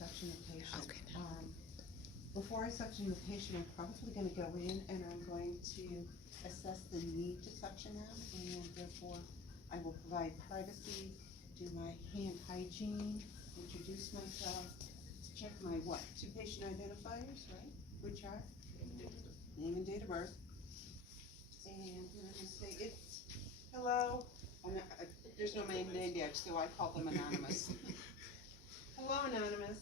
suction the patient. Okay. Before I suction the patient, I'm probably gonna go in and I'm going to assess the need to suction them, and therefore I will provide privacy, do my hand hygiene, introduce myself, check my what? 2 patient identifiers, right? Which are? Name and date of birth. And then I'm gonna say it's, hello, there's no name yet, so I call them anonymous. Hello, anonymous.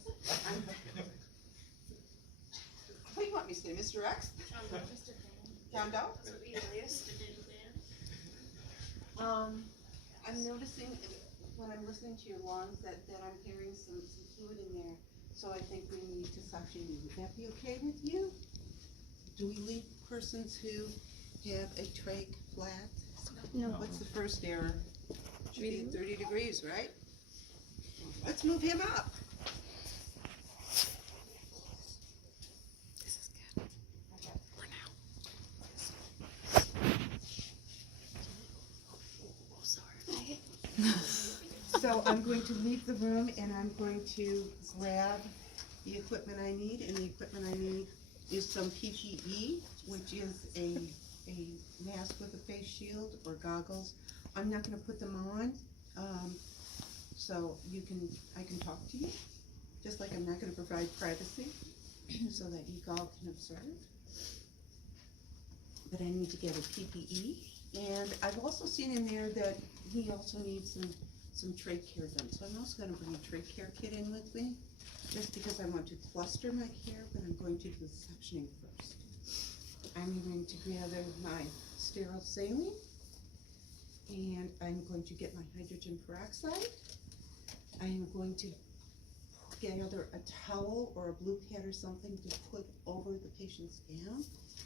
What do you want me to say, Mr. X? John Doe? I'm noticing when I'm listening to your lungs that I'm hearing some fluid in there, so I think we need to suction you. Would that be okay with you? Do we leave persons who have a trach flat? No. What's the first error? Should be at 30 degrees, right? Let's move him up. This is good. For now. Oh, sorry. So I'm going to leave the room and I'm going to grab the equipment I need, and the equipment I need is some PPE, which is a mask with a face shield or goggles. I'm not gonna put them on, so I can talk to you, just like I'm not gonna provide privacy so that you all can observe. But I need to get a PPE, and I've also seen in there that he also needs some trach care done, so I'm also gonna bring a trach care kit in with me, just because I want to cluster my care, but I'm going to do the suctioning first. I'm going to gather my sterile saline, and I'm going to get my hydrogen peroxide. I am going to gather a towel or a blue pad or something to put over the patient's gown,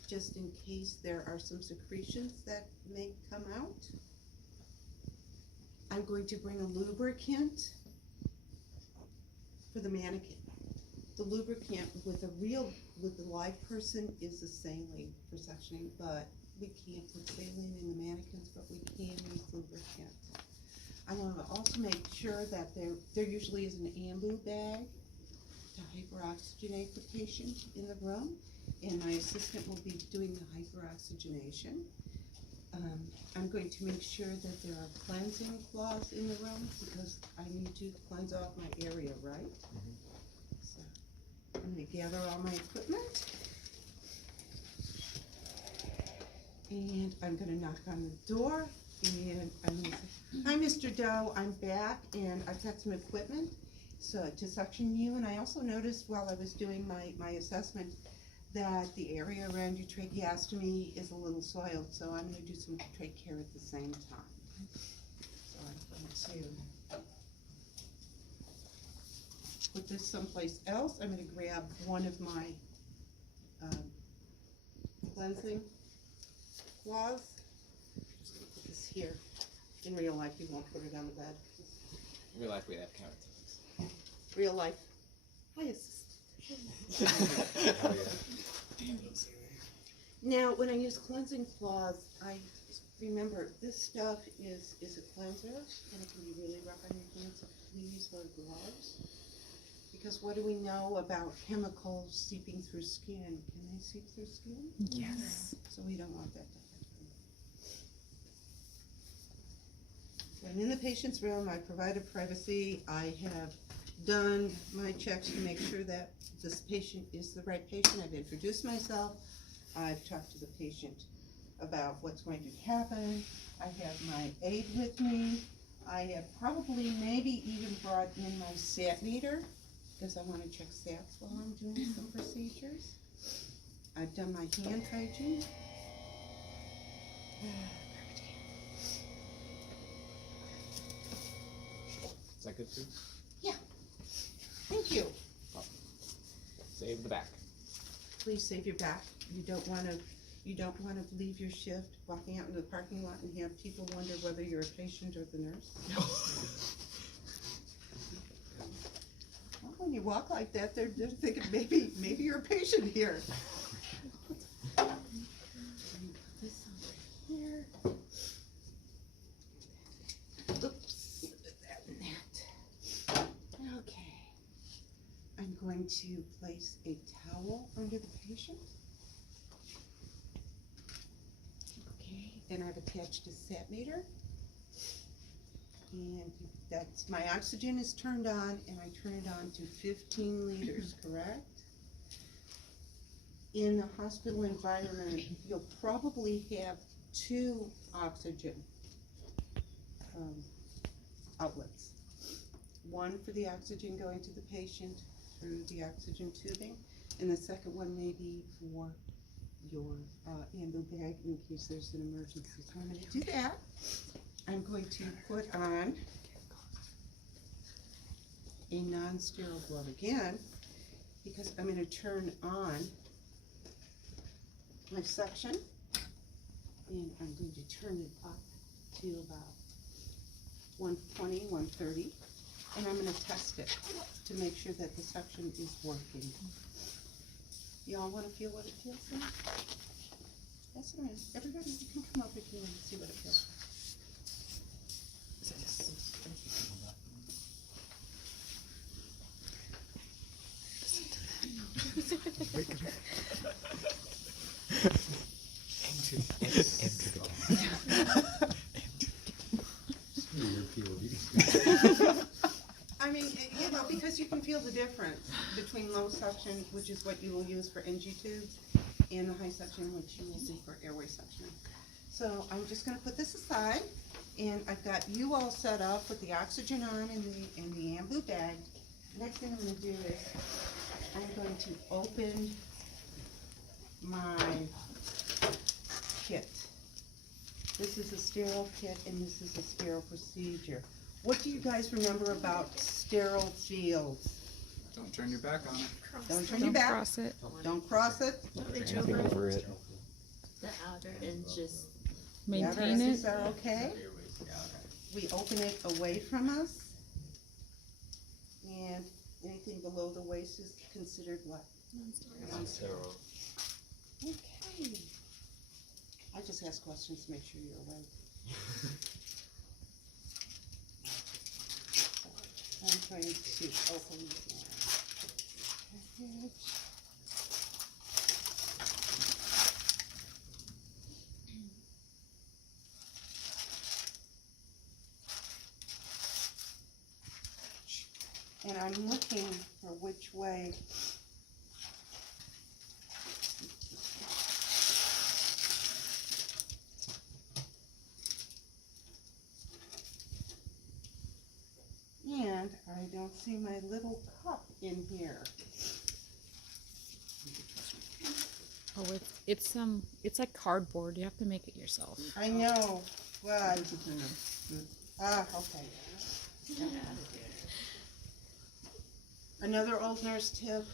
just in case there are some secretions that may come out. I'm going to bring a lubricant for the mannequin. The lubricant with the live person is the saline for suctioning, but we can't put saline in the mannequins, but we can use lubricant. I want to also make sure that there usually is an ambu bag to hyperoxygenate the patient in the room, and my assistant will be doing the hyperoxygenation. I'm going to make sure that there are cleansing cloths in the room, because I need to cleanse off my area, right? So I'm going to gather all my equipment, and I'm going to knock on the door, and I'm going to say, hi, Mr. Doe, I'm back, and I've got some equipment to suction you. And I also noticed while I was doing my assessment that the area around your tracheostomy is a little soiled, so I'm going to do some trach care at the same time. So I'm going to put this someplace else. I'm going to grab one of my cleansing cloths. I'm just going to put this here. In real life, you won't put it on the bed. In real life, we have counts. Real life. Hi, assistant. Oh, yeah. Now, when I use cleansing cloths, I remember this stuff is a cleanser, and it can be really rough on your hands, so please wear gloves. Because what do we know about chemicals seeping through skin? Can they seep through skin? Yes. So we don't want that to happen. I'm in the patient's room. I provided privacy. I have done my checks to make sure that this patient is the right patient. I've introduced myself. I've talked to the patient about what's going to happen. I have my aid with me. I have probably maybe even brought in my sat meter, because I want to check sats while I'm doing some procedures. I've done my hand hygiene. Is that good too? Yeah. Thank you. Save the back. Please save your back. You don't want to leave your shift walking out into the parking lot and have people wonder whether you're a patient or the nurse. Well, when you walk like that, they're thinking maybe you're a patient here. Put this over here. Oops, that and that. Okay. I'm going to place a towel under the patient. Okay, and I've attached a sat meter. And that's, my oxygen is turned on, and I turn it on to 15 liters, correct? In the hospital environment, you'll probably have 2 oxygen outlets. One for the oxygen going to the patient through the oxygen tubing, and the second one may be for your ambu bag in case there's an emergency. So I'm gonna do that. I'm going to put on a non-sterile glove again, because I'm gonna turn on my suction, and I'm going to turn it up to about 120, 130, and I'm gonna test it to make sure that the suction is working. Y'all wanna feel what it feels like? That's all right. Everybody, you can come up if you wanna see what it feels like. I mean, you know, because you can feel the difference between low suction, which is what you will use for NG tubes, and the high suction, which you will do for airway suction. So I'm just gonna put this aside, and I've got you all set up with the oxygen on in the ambu bag. Next thing I'm gonna do is I'm going to open my kit. This is a sterile kit, and this is a sterile procedure. What do you guys remember about sterile fields? Don't turn your back on it. Don't turn your back. Cross it. Don't cross it. Nothing over it. The outer edges. The outer Maintain edges it. are okay. We open it away from us. And anything below the waist is considered what? Non-sterile. Okay. I just ask questions to make sure you're awake. I'm going to open the package. And I'm looking for which way and I don't see my little cup in here. Oh, it's like cardboard. You have to make it yourself. I know, but, okay. Another old nurse tip,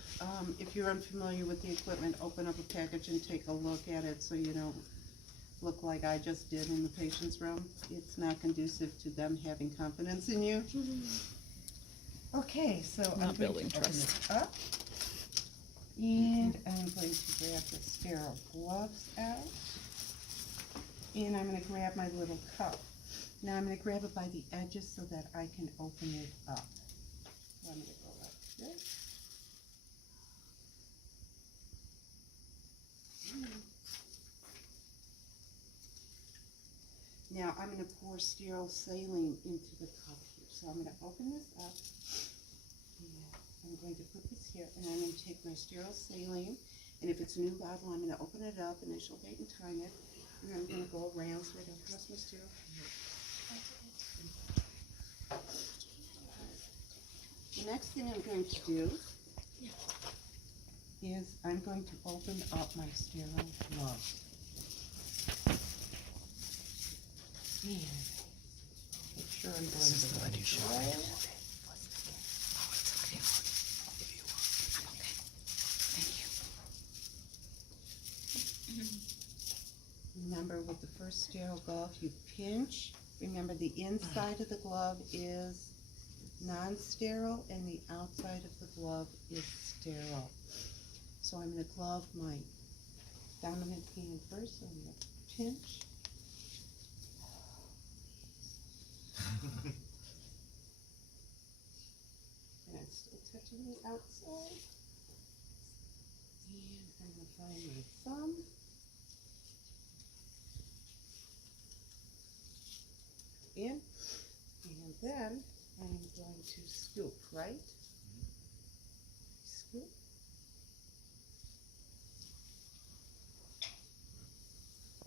if you're unfamiliar with the equipment, open up a package and take a look at it so you don't look like I just did in the patient's room. It's not conducive to them having confidence in you. Okay, so I'm Not going building to open trust. it up. And I'm going to grab the sterile gloves out. And I'm gonna grab my little cup. Now I'm gonna grab it by the edges so that I can open it up. So I'm gonna go like this. Now I'm gonna pour sterile saline into the cup here. So I'm gonna open this up. And I'm going to put this here, and I'm gonna take my sterile saline, and if it's a new bottle, I'm gonna open it up, initial date and time it, and I'm gonna go around so I don't cross my sterile. The next thing I'm going to do is I'm going to open up my sterile gloves. And make sure I'm going to the right way. Remember, with the first sterile glove, you pinch. Remember, the inside of the glove is non-sterile and the outside of the glove is sterile. So I'm going to glove my dominant hand first, so I'm going to pinch. And I'm still touching to the outside. And I'm gonna find my thumb. In, and then I'm going to scoop, right? Scoop.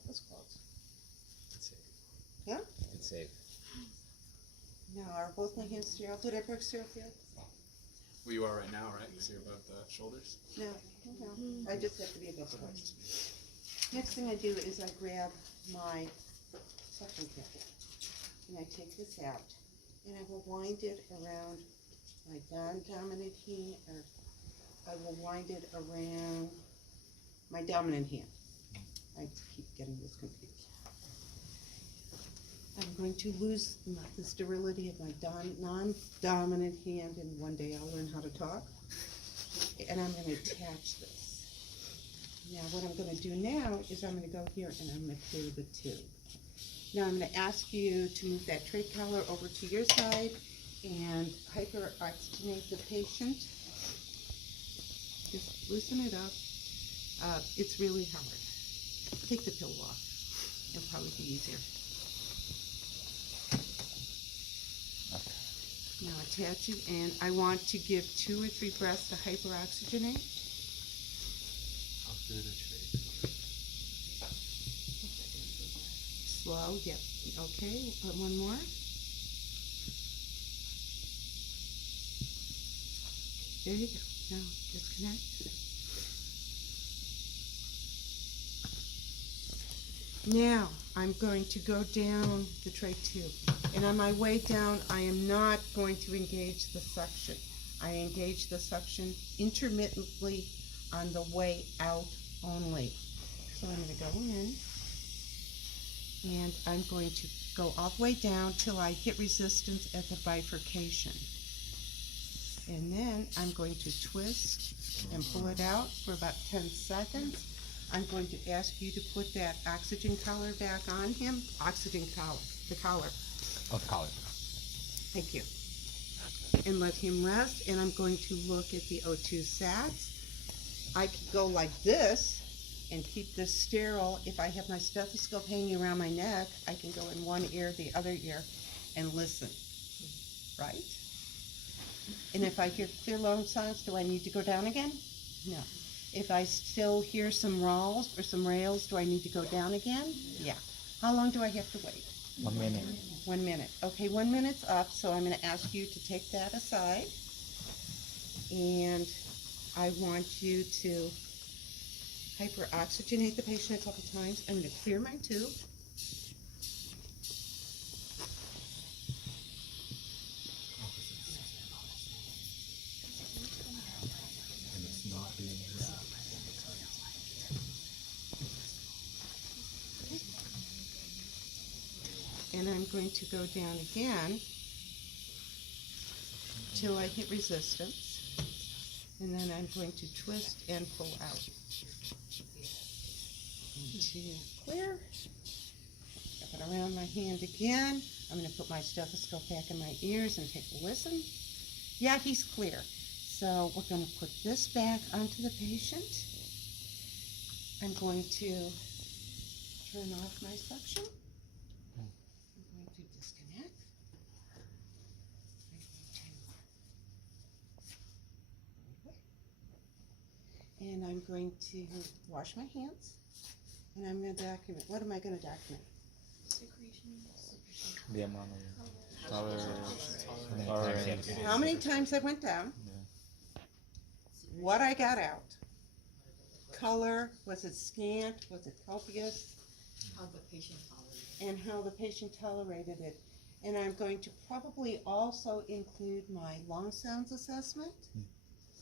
That's close. It's safe. Yeah? It's safe. Now, are both my hands sterile? Did I break sterile here? Well, you are right now, right? Because you're above the shoulders. No, no, I just have to be above the waist. Next thing I do is I grab my suction cap and I take this out and I will wind it around my dominant hand, or I will wind it around my dominant hand. I keep getting this confused. I'm going to lose the sterility of my non-dominant hand, and one day I'll learn how to talk. And I'm going to attach this. Now, what I'm going to do now is I'm going to go here and I'm going to clear the tube. Now, I'm going to ask you to move that tray collar over to your side and hyperoxygenate the patient. Just loosen it up. It's really hard. Take the pill off. It'll probably be easier. Now attach it, and I want to give 2 or 3 breaths to hyperoxygenate. How through the trade? Slow, yep. Okay, one more. There you go. Now disconnect. Now I'm going to go down the tray tube. And on my way down, I am not going to engage the suction. I engage the suction intermittently on the way out only. So I'm going to go in, and I'm going to go all the way down till I hit resistance at the bifurcation. And then I'm going to twist and pull it out for about 10 seconds. I'm going to ask you to put that oxygen collar back on him. Oxygen collar, the collar. Oh, the collar. Thank you. And let him rest, and I'm going to look at the O2 sats. I could go like this and keep this sterile. If I have my stethoscope hanging around my neck, I can go in one ear, the other ear, and listen, right? And if I hear clear lung sounds, do I need to go down again? No. If I still hear some rails or some rails, do I need to go down again? Yeah. How long do I have to wait? 1 minute. 1 minute. Okay, 1 minute's up, so I'm going to ask you to take that aside. And I want you to hyperoxygenate the patient a couple times. I'm going to clear my tube. And it's not being And I'm going to go down again till I hit resistance. And then I'm going to twist and pull out. 2, clear. Wrap it around my hand again. I'm going to put my stethoscope back in my ears and take a listen. Yeah, he's clear. So we're going to put this back onto the patient. I'm going to turn off my suction. I'm going to disconnect. And I'm going to wash my hands. And I'm going to document. What am I going to document? the amount of tolerance. How many times I went down, Yeah. what I got out, color, was it scant, was it copious, How the patient tolerates. and how the patient tolerated it. And I'm going to probably also include my lung sounds assessment,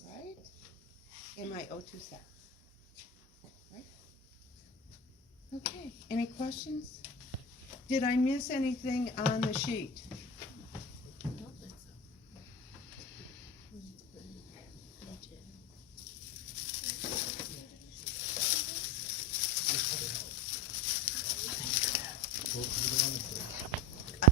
right? And my O2 sats, right? Okay, any questions? Did I miss anything on the sheet?